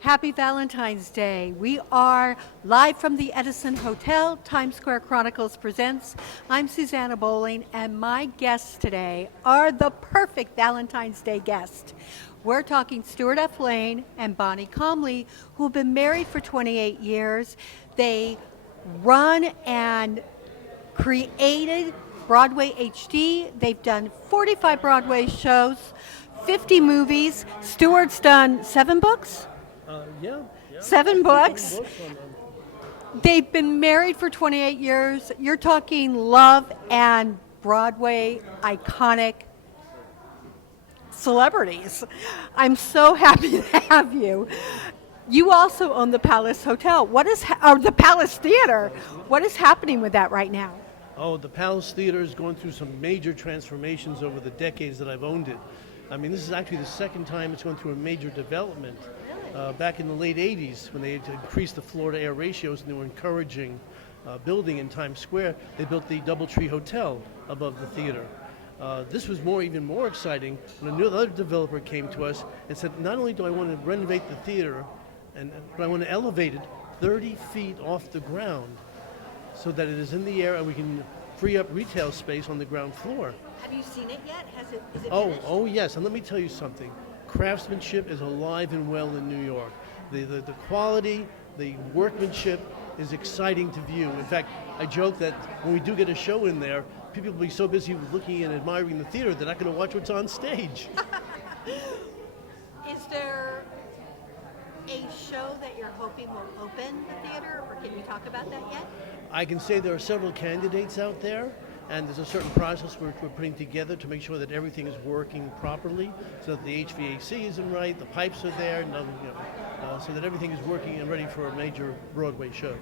Happy Valentine's Day. We are live from the Edison Hotel. Times Square Chronicles presents. I'm Susanna Bowling, and my guests today are the perfect Valentine's Day guest. We're talking Stewart F. Lane and Bonnie Comley, who have been married for 28 years. They run and created Broadway HD. They've done 45 Broadway shows, 50 movies. Stewart's done 7 books? Yeah. 7 books. 7 books on them. They've been married for 28 years. You're talking love and Broadway iconic celebrities. I'm so happy to have you. You also own the Palace Hotel. Or the Palace Theater. What is happening with that right now? Oh, the Palace Theater has gone through some major transformations over the decades that I've owned it. I mean, this is actually the second time it's gone through a major development. Back in the late 80s, when they had increased the floor-to-air ratios and they were encouraging building in Times Square, they built the Doubletree Hotel above the theater. This was even more exciting when another developer came to us and said, not only do I want to renovate the theater, but I want to elevate it 30 feet off the ground so that it is in the air and we can free up retail space on the ground floor. Have you seen it yet? Is it finished? Oh yes, and let me tell you something. Craftsmanship is alive and well in New York. The quality, the workmanship is exciting to view. In fact, I joke that when we do get a show in there, people will be so busy looking and admiring the theater, they're not going to watch what's on stage. Is there a show that you're hoping will open the theater, or can you talk about that yet? I can say there are several candidates out there, and there's a certain process we're putting together to make sure that everything is working properly, so that the HVAC is right, the pipes are there, so that everything is working and ready for a major Broadway show.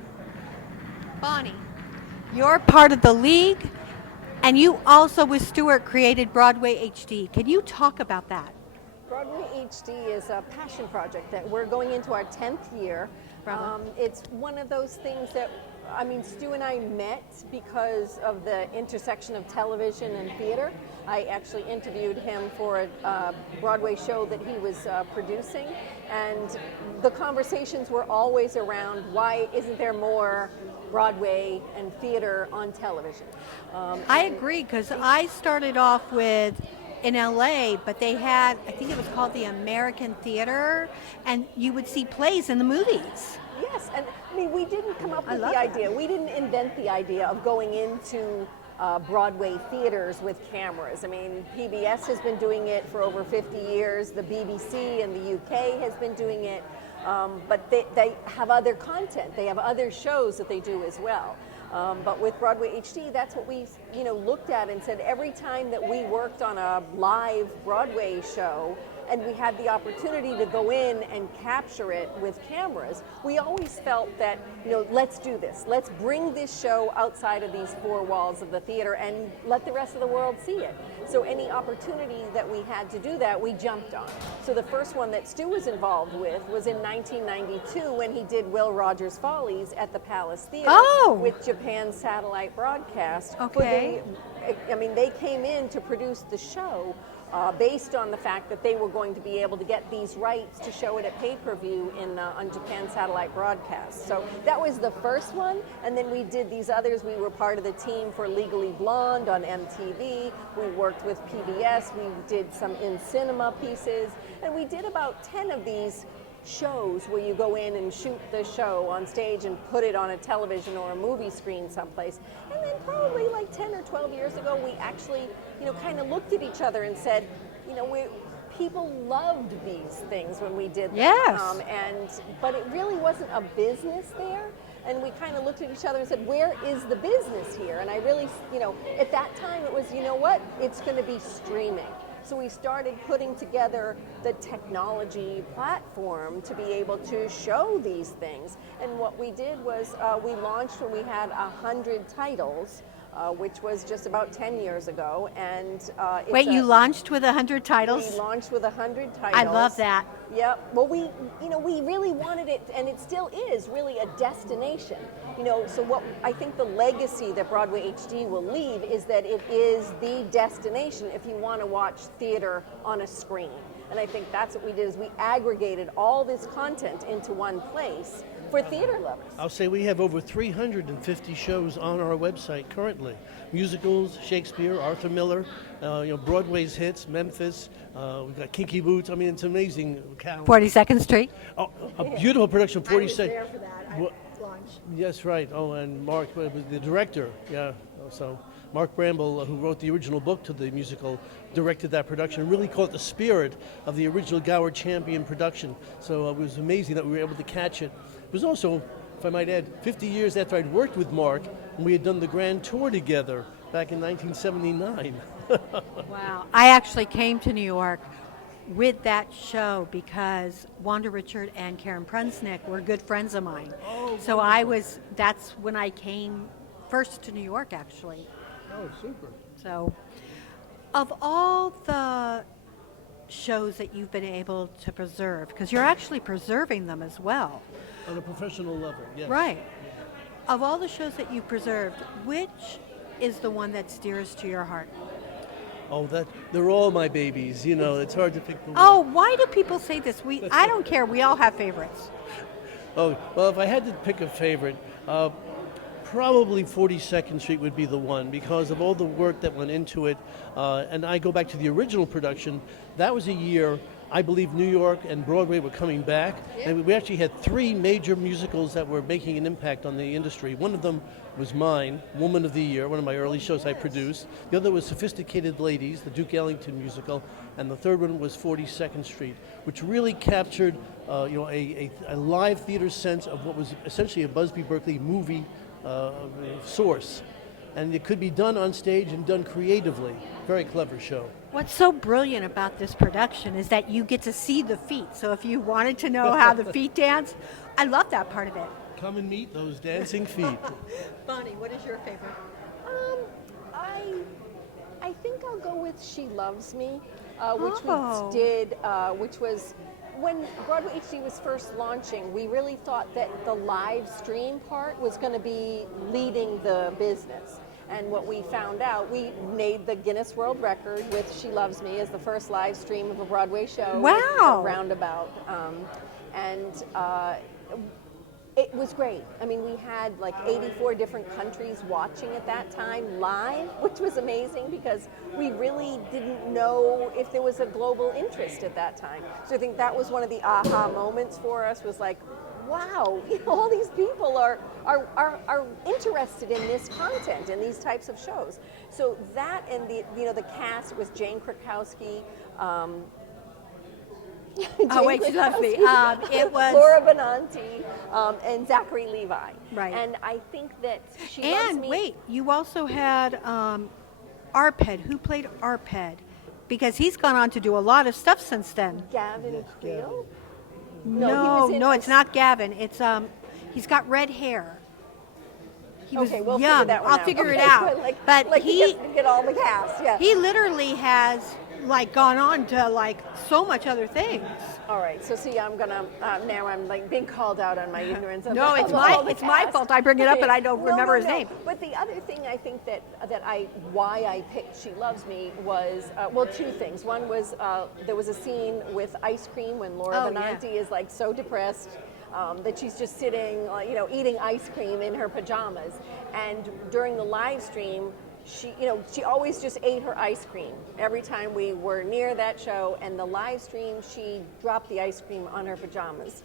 Bonnie, you're part of the league, and you also with Stewart created Broadway HD. Can you talk about that? Broadway HD is a passion project that we're going into our 10th year. It's one of those things that, Stu and I met because of the intersection of television and theater. I actually interviewed him for a Broadway show that he was producing, and the conversations were always around why isn't there more Broadway and theater on television. I agree, because I started off in LA, but they had, I think it was called the American Theater, and you would see plays in the movies. Yes, and we didn't come up with the idea. We didn't invent the idea of going into Broadway theaters with cameras. PBS has been doing it for over 50 years. The BBC in the UK has been doing it, but they have other content. They have other shows that they do as well. But with Broadway HD, that's what we looked at and said every time that we worked on a live Broadway show and we had the opportunity to go in and capture it with cameras, we always felt that, let's do this. Let's bring this show outside of these 4 walls of the theater and let the rest of the world see it. So any opportunity that we had to do that, we jumped on. So the first one that Stu was involved with was in 1992 when he did Will Rogers Follies at the Palace Theater with Japan's satellite broadcast. Okay. They came in to produce the show based on the fact that they were going to be able to get these rights to show it at pay-per-view on Japan satellite broadcast. So that was the first one, and then we did these others. We were part of the team for Legally Blonde on MTV. We worked with PBS. We did some in-cinema pieces, and we did about 10 of these shows where you go in and shoot the show on stage and put it on a television or a movie screen someplace. And then probably like 10 or 12 years ago, we actually, kind of looked at each other and said, people loved these things when we did them. Yes. But it really wasn't a business there. And we kind of looked at each other and said, where is the business here? And I really, at that time it was, it's going to be streaming. So we started putting together the technology platform to be able to show these things. And what we did was we launched when we had 100 titles, which was just about 10 years ago. And Wait, you launched with 100 titles? We launched with 100 titles. I love that. Yep. Well, we really wanted it, and it still is really a destination. So what I think the legacy that Broadway HD will leave is that it is the destination if you want to watch theater on a screen. And I think that's what we did, is we aggregated all this content into one place for theater lovers. I'll say we have over 350 shows on our website currently. Musicals, Shakespeare, Arthur Miller, Broadway's hits, Memphis, we've got Kinky Boots. I mean, it's amazing. 42nd Street. Oh, a beautiful production, 42nd. I was there for that launch. Yes, right. Oh, and Mark was the director. Yeah. So Mark Bramble, who wrote the original book to the musical, directed that production. Really caught the spirit of the original Gower Champion production. So it was amazing that we were able to catch it. It was also, if I might add, 50 years after I'd worked with Mark, and we had done the grand tour together back in 1979. Wow. I actually came to New York with that show because Wanda Richard and Karen Prunznick were good friends of mine. Oh, so that's when I came first to New York, actually. Oh, super. So, of all the shows that you've been able to preserve, because you're actually preserving them as well. On a professional level, yes. Right. Of all the shows that you've preserved, which is the one that's dearest to your heart? Oh, they're all my babies. It's hard to pick the one. Oh, why do people say this? I don't care. We all have favorites. Oh, well, if I had to pick a favorite, probably 42nd Street would be the one because of all the work that went into it. And I go back to the original production. That was a year, I believe New York and Broadway were coming back. Yeah. And we actually had 3 major musicals that were making an impact on the industry. One of them was mine, Woman of the Year, one of my early shows I produced. The other was Sophisticated Ladies, the Duke Ellington musical. And the third one was 42nd Street, which really captured a live theater sense of what was essentially a Busby Berkeley movie source. And it could be done on stage and done creatively. Very clever show. What's so brilliant about this production is that you get to see the feet. So if you wanted to know how the feet dance, I love that part of it. Come and meet those dancing feet. Bonnie, what is your favorite? I think I'll go with She Loves Me, which Oh. we did, which was when Broadway HD was first launching. We really thought that the live stream part was going to be leading the business. And what we found out, we made the Guinness World Record with She Loves Me as the first live stream of a Broadway show. Wow. Roundabout. It was great. I mean, we had like 84 different countries watching at that time live, which was amazing because we really didn't know if there was a global interest at that time. So I think that was one of the aha moments for us, was like, wow, all these people are interested in this content and these types of shows. So that, and the cast was Jane Krakowski. Oh, wait, She Loves Me. It was Laura Benanti and Zachary Levi. Right. And I think that She Loves Me. And wait, you also had Arped. Who played Arped? Because he's gone on to do a lot of stuff since then. Gavin Creel? No, it's not Gavin. It's he's got red hair. He was Okay, we'll young. figure that one I'll out. figure it Okay, out. good. But like he get all the cast. Yeah. he literally has gone on to so much other things. All right. So see, I'm gonna now I'm being called out on my ignorance. Of No, it's my fault. I bring it up and I don't remember his name. But the other thing I think why I picked She Loves Me was two things. One was there was a scene with ice cream when Laura Benanti is so depressed. That she's just sitting, eating ice cream in her pajamas. And during the live stream, she always just ate her ice cream every time we were near that show. And the live stream, she dropped the ice cream on her pajamas,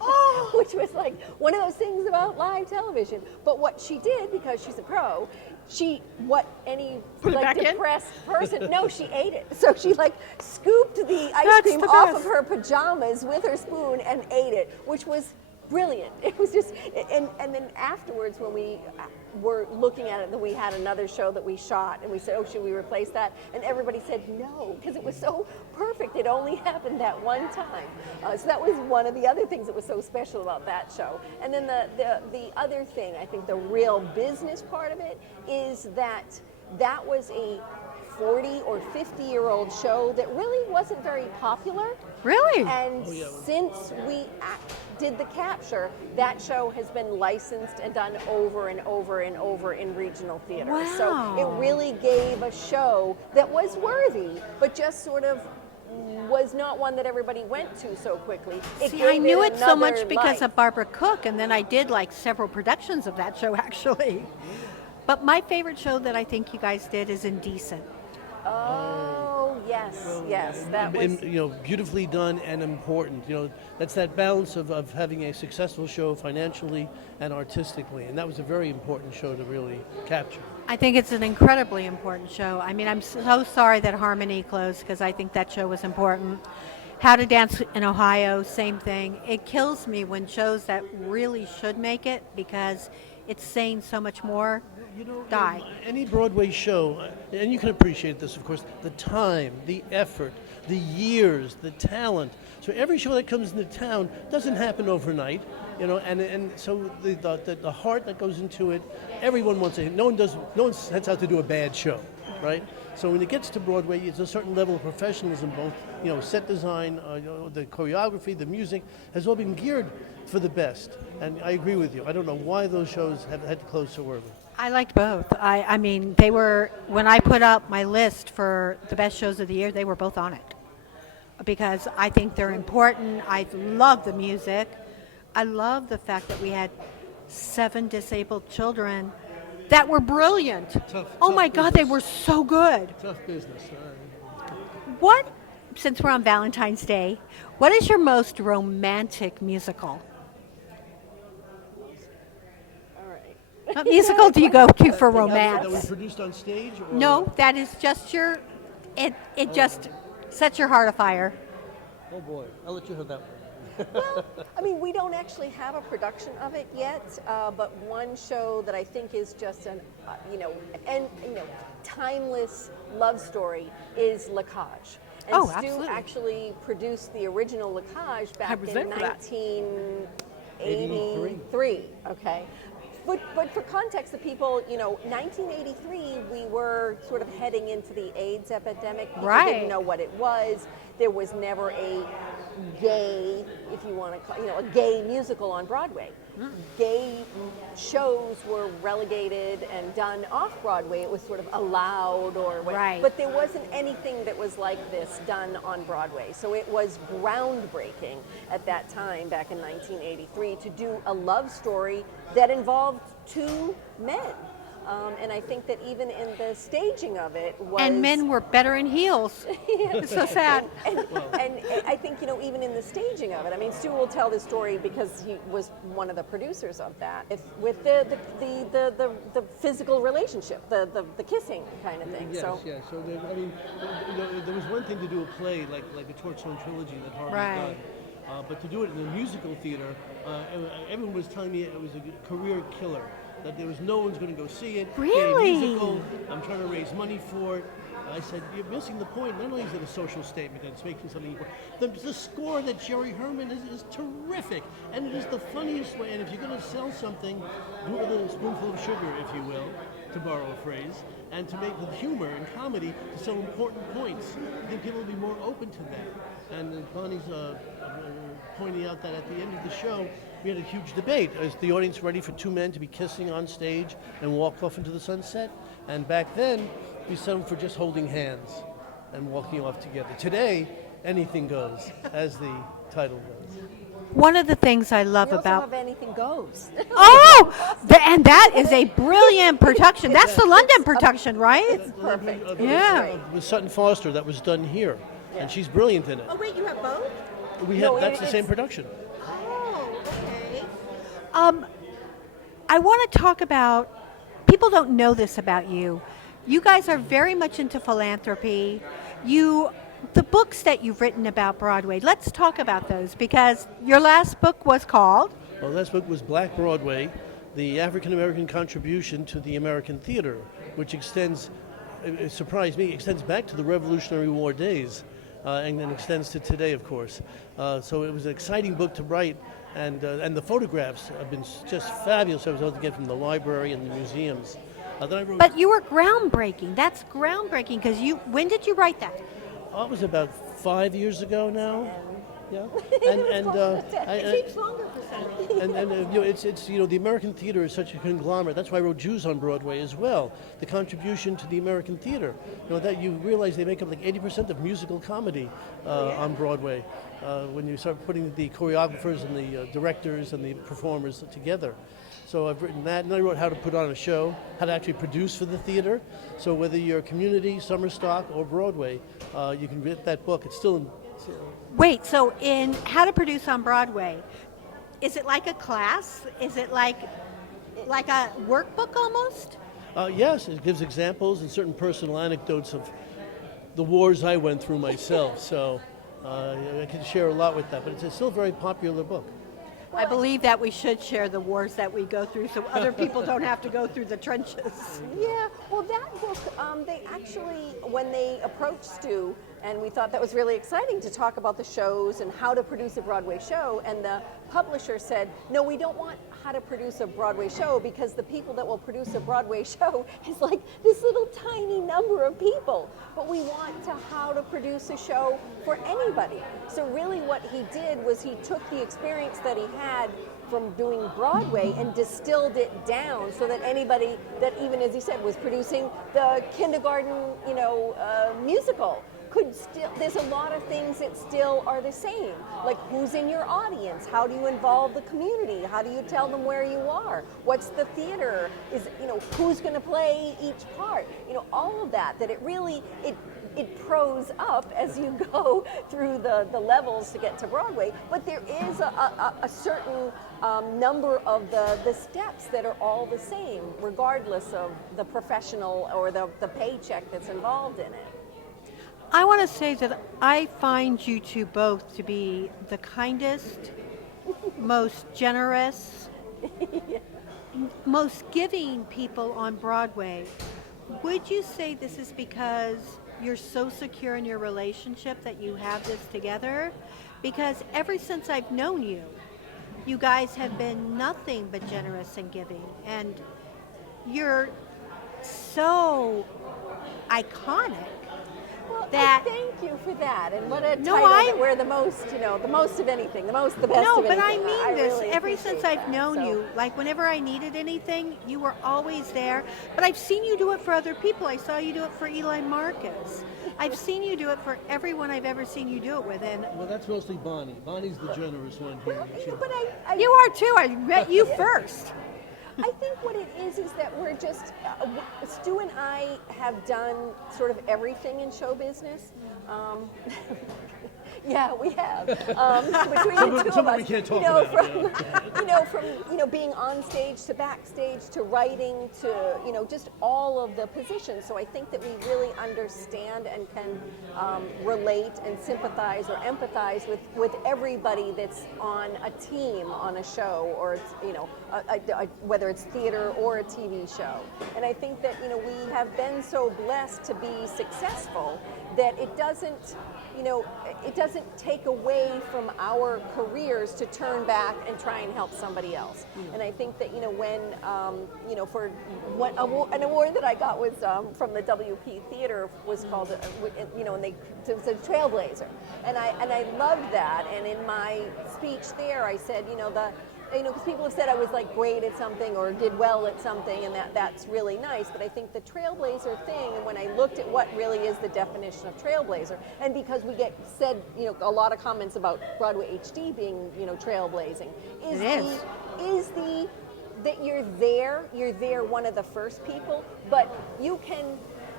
which was one of those things about live television. But what she did, because she's a pro, any depressed person, no, she ate it. So she scooped the ice cream off of her pajamas with her spoon and ate it, which was brilliant. It was just, and then afterwards when we were looking at it, that we had another show that we shot, and we said, should we replace that? And everybody said no, because it was so perfect. It only happened that one time. So that was one of the other things that was so special about that show. And then the other thing, I think the real business part of it, is that was a 40 or 50-year-old show that really wasn't very popular. Really? And since we did the capture, that show has been licensed and done over and over and over in regional theaters. So Wow. it really gave a show that was worthy, but just sort of was not one that everybody went to so quickly. See, I knew it so much another because life. of Barbara Cook, and then I did like several productions of that show actually. But my favorite show that I think you guys did is Indecent. Oh, yes, that was... And, beautifully done and important. That's that balance of having a successful show financially and artistically, and that was a very important show to really capture. I think it's an incredibly important show. I mean, I'm so sorry that Harmony closed because I think that show was important. How to Dance in Ohio, same thing. It kills me when shows that really should make it because it's saying so much more die. Any Broadway show, and you can appreciate this, of course, the time, the effort, the years, the talent. So every show that comes into town doesn't happen overnight, and so the heart that goes into it, everyone wants it. No one sets out to do a bad show, right? So when it gets to Broadway, it's a certain level of professionalism, both set design, the choreography, the music, has all been geared for the best. And I agree with you. I don't know why those shows have had to close so early. I liked both. I mean, they were, when I put up my list for the best shows of the year, they were both on it. Because I think they're important. I love the music. I love the fact that we had 7 disabled children that were brilliant. Oh my God, they were so good. Tough business. What, since we're on Valentine's Day, what is your most romantic musical? What musical do you go to for That romance? was produced on stage? Or? No, that is just it just sets your heart afire. Oh boy, I'll let you have that one. Well, I mean, we don't actually have a production of it yet, but one show that I think is just an, timeless love story is La Cage. And Oh, Stu absolutely. actually produced the original La Cage I back was in there for that. 1983. Okay. But for context, the people, 1983, we were sort of heading into the AIDS epidemic. People Right. didn't know what it was. There was never a gay, if you want to call, a gay musical on Broadway. Gay shows were relegated and done off Broadway. It was sort of allowed or what, Right. but there wasn't anything that was like this done on Broadway. So it was groundbreaking at that time, back in 1983, to do a love story that involved 2 men. And I think that even in the staging of it was... And men were better in heels. It's so sad. And I think, even in the staging of it, I mean, Stu will tell this story because he was one of the producers of that, with the physical relationship, the kissing kind of thing. Yes, So yes. So there was one thing to do a play like the Torchstone trilogy that Harvey Right. done, but to do it in a musical theater, everyone was telling me it was a career killer. That there was no one's going to go see it. Really? It's a musical. I'm trying to raise money for it. I said, you're missing the point. Not only is it a social statement and it's making something important, the score that Jerry Herman is terrific. And it is the funniest way. And if you're going to sell something, do it with a spoonful of sugar, if you will, to borrow a phrase, and to make with humor and comedy to sell important points. I think people will be more open to that. And Bonnie's pointing out that at the end of the show, we had a huge debate. Is the audience ready for 2 men to be kissing on stage and walk off into the sunset? And back then, we settled for just holding hands and walking off together. Today, anything goes, as the title goes. One of the things I love we also about... have Anything Goes. And that is a brilliant production. That's the London production, right? It's perfect. Yeah. With Sutton Foster, that was done here. And she's brilliant in it. Oh, wait, you have both? That's the same production. Oh, okay. I want to talk about, people don't know this about you. You guys are very much into philanthropy. The books that you've written about Broadway, let's talk about those because your last book was called? Well, last book was Black Broadway, the African-American contribution to the American theater, which extends, it surprised me, extends back to the Revolutionary War days and then extends to today, of course. So it was an exciting book to write, and the photographs have been just fabulous. I was able to get from the library and the museums. Then I wrote. But you were groundbreaking. That's groundbreaking because when did you write that? It was about 5 years ago now. Yeah, It takes longer for some. it's the American theater is such a conglomerate. That's why I wrote Jews on Broadway as well. The contribution to the American theater, that you realize they make up like 80% of musical comedy on Broadway when you start putting the choreographers and the directors and the performers together. So I've written that, and I wrote how to put on a show, how to actually produce for the theater. So whether you're community, summer stock, or Broadway, you can get that book. It's still in. Wait, so in How to Produce on Broadway, is it like a class? Is it like a workbook almost? Yes, it gives examples and certain personal anecdotes of the wars I went through myself. So I can share a lot with that, but it's still a very popular book. I believe that we should share the wars that we go through so other people don't have to go through the trenches. Yeah, well, that book, they actually, when they approached Stu, and we thought that was really exciting to talk about the shows and how to produce a Broadway show, and the publisher said, no, we don't want how to produce a Broadway show because the people that will produce a Broadway show is like this little tiny number of people. But we want to how to produce a show for anybody. So really what he did was he took the experience that he had from doing Broadway and distilled it down so that anybody that, even as he said, was producing the kindergarten, musical could still, there's a lot of things that still are the same. Like who's in your audience? How do you involve the community? How do you tell them where you are? What's the theater? Who's going to play each part? All of that it really, it pros up as you go through the levels to get to Broadway, but there is a certain number of the steps that are all the same, regardless of the professional or the paycheck that's involved in it. I want to say that I find you two both to be the kindest, most generous, most giving people on Broadway. Would you say this is because you're so secure in your relationship that you have this together? Because ever since I've known you, you guys have been nothing but generous and giving. And you're so iconic. Well, that thank you for that, and what a No, title that we're the most, the most of anything, the best of anything. No, but I mean this. Really Ever since appreciate I've that. known So- you, like whenever I needed anything, you were always there. But I've seen you do it for other people. I saw you do it for Eli Marcus. I've seen you do it for everyone I've ever seen you do it with. And Well, that's mostly Bonnie. Bonnie's the generous one here. But you are too. I met you first. I think what it is that we're just, Stu and I have done sort of everything in show business. Yeah, we have. Between the two of us, we can't talk about. from being on stage to backstage to writing to just all of the positions. So I think that we really understand and can relate and sympathize or empathize with everybody that's on a team on a show, or whether it's theater or a TV show. And I think that we have been so blessed to be successful that it doesn't take away from our careers to turn back and try and help somebody else. And I think that when for an award that I got was from the WP Theater was called and it was a Trailblazer, and I loved that. And in my speech there, I said because people have said I was like great at something or did well at something, and that's really nice. But I think the Trailblazer thing, and when I looked at what really is the definition of Trailblazer, and because we get said, a lot of comments about Broadway HD being, trailblazing, is that you're there one of the first people, but you can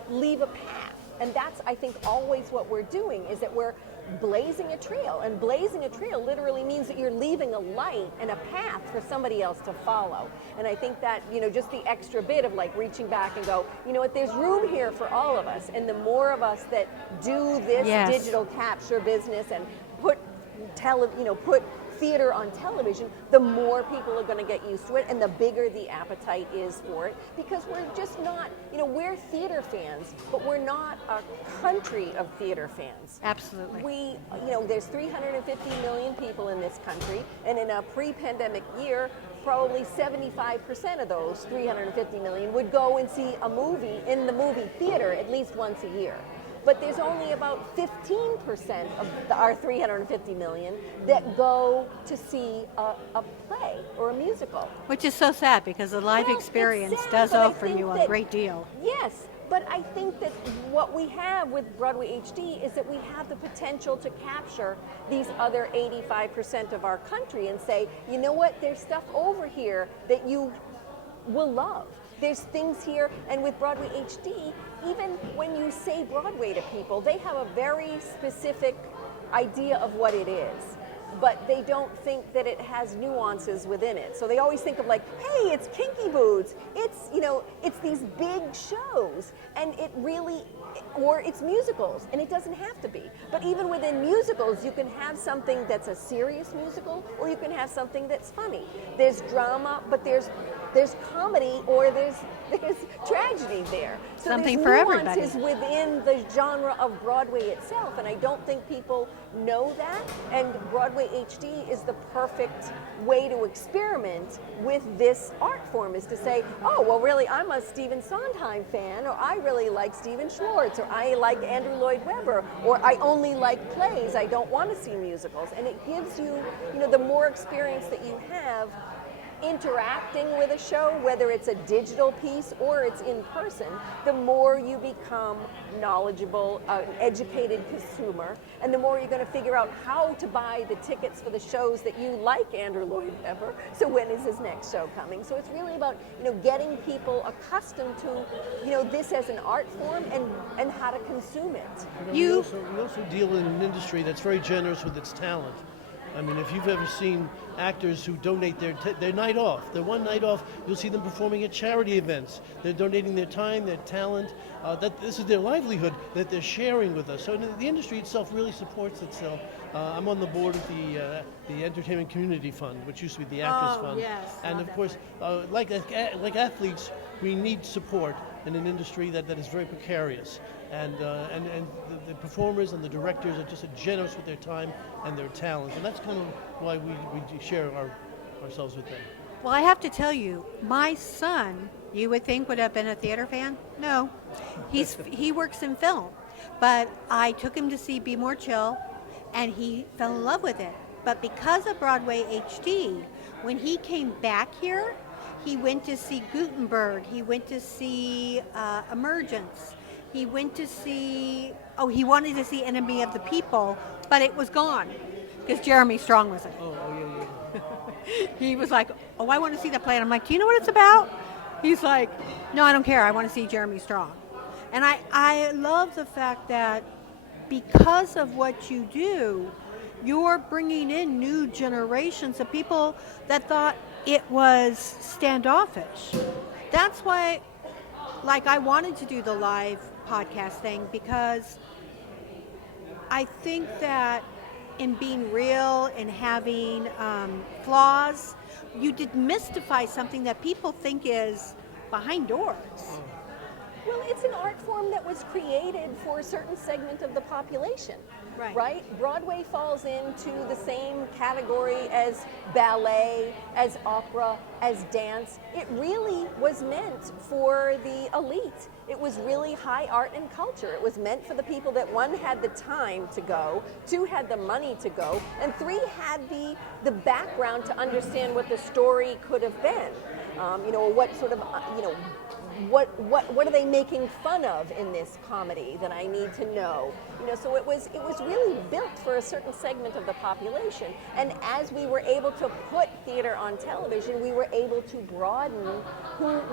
leave a path. And that's, I think, always what we're doing, is that we're blazing a trail. And blazing a trail literally means that you're leaving a light and a path for somebody else to follow. And I think that, just the extra bit of like reaching back and go, what, there's room here for all of us. And the more of us that do this Yes. digital capture business and put theater on television, the more people are going to get used to it and the bigger the appetite is for it, because we're just not, we're theater fans, but we're not a country of theater fans. Absolutely. There's 350 million people in this country, and in a pre-pandemic year, probably 75% of those 350 million would go and see a movie in the movie theater at least once a year. But there's only about 15% of our 350 million that go to see a play or a musical. Which is so sad, because the live experience it's sad, does but I offer think you a that- great deal. Yes, but I think that what we have with Broadway HD is that we have the potential to capture these other 85% of our country and say, you know what, there's stuff over here that you will love. There's things here, and with Broadway HD, even when you say Broadway to people, they have a very specific idea of what it is, but they don't think that it has nuances within it. So they always think of like, hey, it's Kinky Boots, it's, it's these big shows, and it really, or it's musicals, and it doesn't have to be. But even within musicals, you can have something that's a serious musical, or you can have something that's funny. There's drama, but there's comedy, or there's tragedy there. So Something there's for nuances everybody. within the genre of Broadway itself, and I don't think people know that. And Broadway HD is the perfect way to experiment with this art form, is to say, oh, well, really, I'm a Stephen Sondheim fan, or I really like Stephen Schwartz, or I like Andrew Lloyd Webber, or I only like plays, I don't want to see musicals. And it gives you, the more experience that you have interacting with a show, whether it's a digital piece or it's in person, the more you become knowledgeable, educated consumer, and the more you're going to figure out how to buy the tickets for the shows that you like Andrew Lloyd Webber. So when is his next show coming? So it's really about getting people accustomed to this as an art form and how to consume it. We also deal in an industry that's very generous with its talent. I mean, if you've ever seen actors who donate their night off, their one night off, you'll see them performing at charity events. They're donating their time, their talent, that this is their livelihood that they're sharing with us. So the industry itself really supports itself. I'm on the board of the Entertainment Community Fund, which used to be the Actors Fund. Yes, And love of course, like athletes, we need support in an industry that is very precarious. And the performers and the directors are just generous with their time and their talent, and that's kind of why we share ourselves with them. Well, I have to tell you, my son, you would think, would have been a theater fan. No, he works in film, but I took him to see Be More Chill, and he fell in love with it. But because of Broadway HD, when he came back here, he went to see Gutenberg, he went to see Emergence. He went to see, he wanted to see Enemy of the People, but it was gone because Jeremy Strong was in it. Yeah. He was like, oh, I want to see that play. And I'm like, do you know what it's about? He's like, no, I don't care. I want to see Jeremy Strong. And I love the fact that because of what you do, you're bringing in new generations of people that thought it was standoffish. That's why, I wanted to do the live podcast thing, because I think that in being real and having flaws, you demystify something that people think is behind doors. Well, it's an art form that was created for a certain segment of the population, right? Broadway falls into the same category as ballet, as opera, as dance. It really was meant for the elite. It was really high art and culture. It was meant for the people that, one, had the time to go, two, had the money to go, and three, had the background to understand what the story could have been. What sort of, what are they making fun of in this comedy that I need to know? So it was really built for a certain segment of the population. And as we were able to put theater on television, we were able to broaden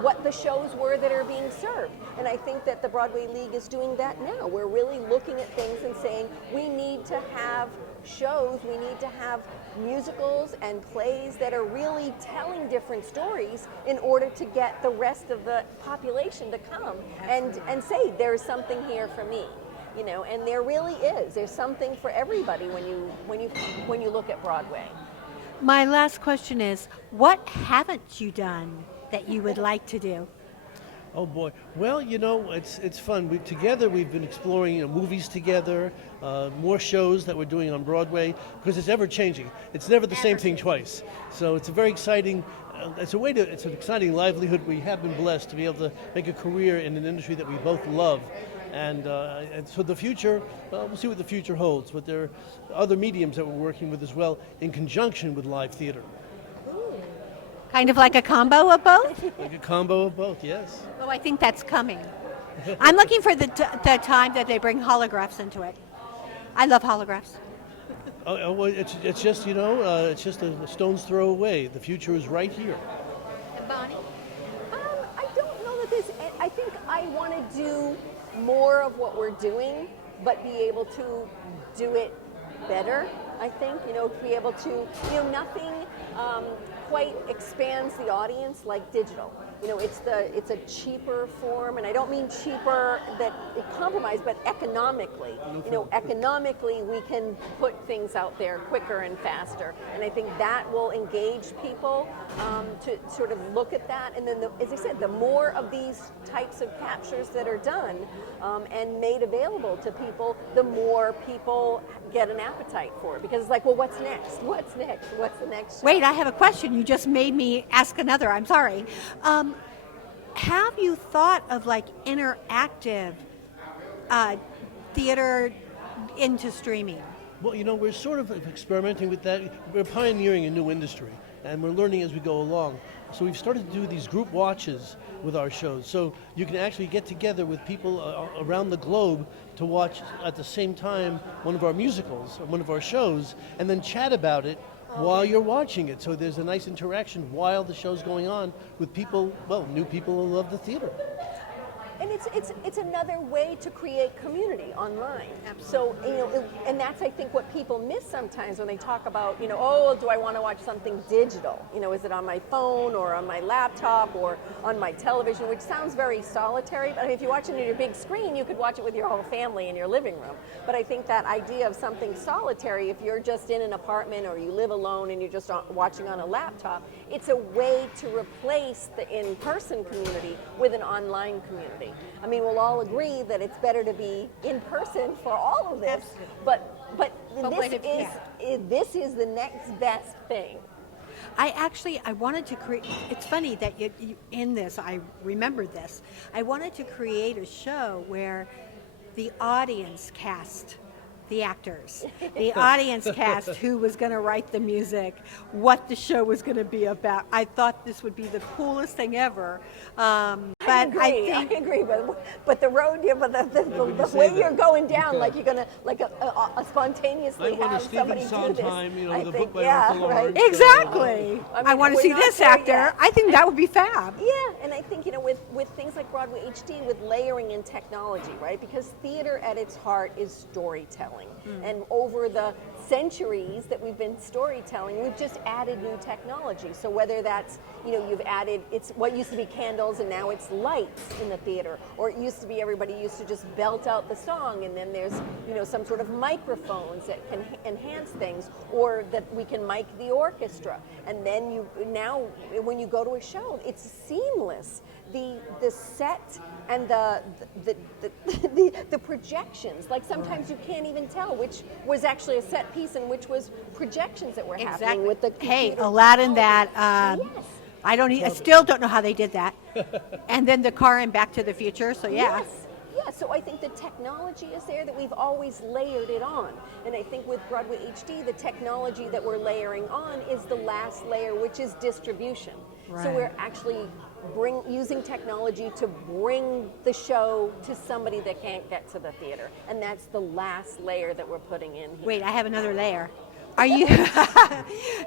what the shows were that are being served. And I think that the Broadway League is doing that now. We're really looking at things and saying, we need to have shows, we need to have musicals and plays that are really telling different stories in order to get the rest of the population to come and say, there's something here for me. And there really is. There's something for everybody when you look at Broadway. My last question is, what haven't you done that you would like to do? Oh boy. Well, it's fun. Together we've been exploring movies together, more shows that we're doing on Broadway because it's ever changing. It's never the same thing twice. So it's a very exciting. It's an exciting livelihood. We have been blessed to be able to make a career in an industry that we both love. And so the future, we'll see what the future holds. But there are other mediums that we're working with as well in conjunction with live theater. Kind of like a combo of both? Like a combo of both, yes. Oh, I think that's coming. I'm looking for the time that they bring holographs into it. I love holographs. Well, it's just it's just a stone's throw away. The future is right here. And Bonnie? I don't know that this. I think I want to do more of what we're doing, but be able to do it better. I think to be able to nothing quite expands the audience like digital. It's a cheaper form, and I don't mean cheaper that it compromised, but economically. Economically we can put things out there quicker and faster, and I think that will engage people to sort of look at that. And then, as I said, the more of these types of captures that are done and made available to people, the more people get an appetite for it, because it's like, well, what's next? What's next? What's the next show? Wait, I have a question. You just made me ask another. I'm sorry. Have you thought of like interactive theater into streaming? Well, we're sort of experimenting with that. We're pioneering a new industry, and we're learning as we go along. So we've started to do these group watches with our shows. So you can actually get together with people around the globe to watch at the same time one of our musicals or one of our shows, and then chat about it while you're watching it. So there's a nice interaction while the show's going on with people, new people who love the theater. And it's another way to create community online. So and that's, I think, what people miss sometimes when they talk about oh, do I want to watch something digital? Is it on my phone or on my laptop or on my television? Which sounds very solitary, but if you watch it on your big screen, you could watch it with your whole family in your living room. But I think that idea of something solitary, if you're just in an apartment or you live alone and you're just watching on a laptop, it's a way to replace the in-person community with an online community. I mean, we'll all agree that it's better to be in person for all of this, but this is the next best thing. I wanted to create, it's funny that you in this, I remembered this. I wanted to create a show where the audience cast the actors, the audience cast who was going to write the music, what the show was going to be about. I thought this would be the coolest thing ever. I agree, but the road, the way you're going down, like you're gonna spontaneously have somebody do this. I think, right. Exactly. I want to see this actor. Yet. I think that would be fab. Yeah, and I think with things like Broadway HD, with layering in technology, right? Because theater at its heart is storytelling. And over the centuries that we've been storytelling, we've just added new technology. So whether that's, you've added, it's what used to be candles and now it's lights in the theater, or it used to be everybody used to just belt out the song, and then there's, some sort of microphones that can enhance things, or that we can mic the orchestra. And then now when you go to a show, it's seamless. The set and the projections, like sometimes you can't even tell which was actually a set piece and which was projections that were happening with the computer. Hey, Aladdin, that yes. I still don't know how they did that. And then the car in Back to the Future. So yeah. Yes. Yeah, so I think the technology is there, that we've always layered it on. And I think with Broadway HD, the technology that we're layering on is the last layer, which is distribution. Right. So we're actually using technology to bring the show to somebody that can't get to the theater. And that's the last layer that we're putting in here. Wait, I have another layer. Are you?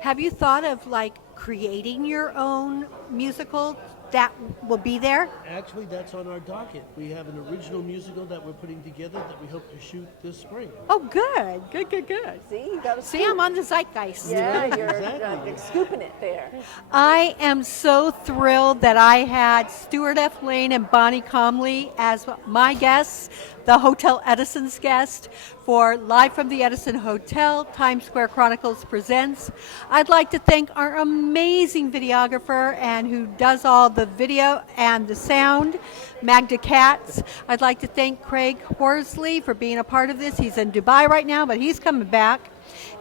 Have you thought of like creating your own musical that will be there? Actually, that's on our docket. We have an original musical that we're putting together that we hope to shoot this spring. Oh, good. Good. See, you got to See, I'm on the zeitgeist. Yeah, you're Exactly. scooping it there. I am so thrilled that I had Stewart F. Lane and Bonnie Comley as my guests, the Hotel Edison's guest, for Live from the Edison Hotel, Times Square Chronicles presents. I'd like to thank our amazing videographer and who does all the video and the sound, Magda Katz. I'd like to thank Craig Horsley for being a part of this. He's in Dubai right now, but he's coming back.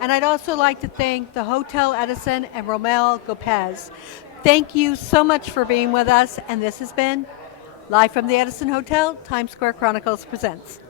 And I'd also like to thank the Hotel Edison and Romel Gopez. Thank you so much for being with us, and this has been Live from the Edison Hotel, Times Square Chronicles presents.